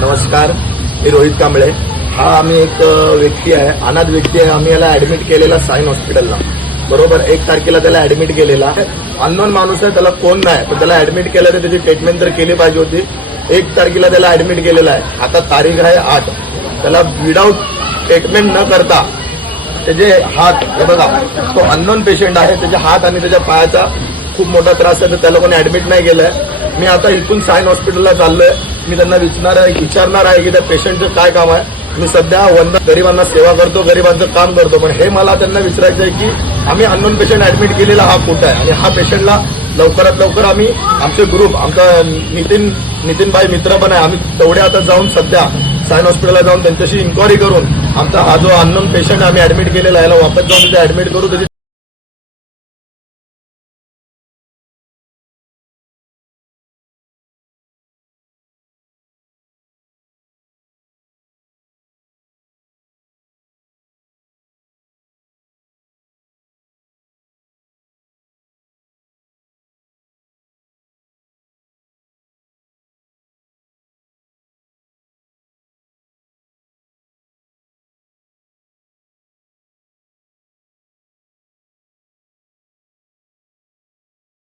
नमस्कार, मी रोहित कांबळे. हा आम्ही एक व्यक्ती आहे, अनाथ व्यक्ती आहे. आम्ही याला ऍडमिट केलेला साईन हॉस्पिटलला. बरोबर 1 तारखेला त्याला ऍडमिट केलेला. अननोन माणूस आहे, त्याला कोण नाही, पण त्याला ऍडमिट केलं तर त्याची ट्रीटमेंट तर केली पाहिजे होती. 1 तारखेला त्याला ऍडमिट केलेला आहे. आता तारीख आहे 8. त्याला विदाऊट ट्रीटमेंट न करता त्याचे हात, हे बघा, तो अननोन पेशंट आहे, त्याचे हात आणि त्याच्या पायाचा खूप मोठा त्रास आहे, तर त्याला कोणी ऍडमिट नाही केलंय. मी आता इथून साईन हॉस्पिटलला चाललोय. मी त्यांना विचारणार आहे की त्या पेशंटचं काय काम आहे. मी सध्या गरिबांना सेवा करतो, गरिबांचं काम करतो, पण हे मला त्यांना विचारायचं आहे की आम्ही अननोन पेशंट ऍडमिट केलेला हा कुठं आहे, आणि हा पेशंटला लवकरात लवकर आम्ही आमचे ग्रुप, आमचा नितीनभाई मित्र पण आहे, आम्ही तेवढे आता जाऊन सध्या साईन हॉस्पिटलला जाऊन त्यांच्याशी इन्क्वायरी करून आमचा हा जो अननोन पेशंट आम्ही ऍडमिट केलेला आहे याला वापस जाऊन तिथे ऍडमिट करू, त्याची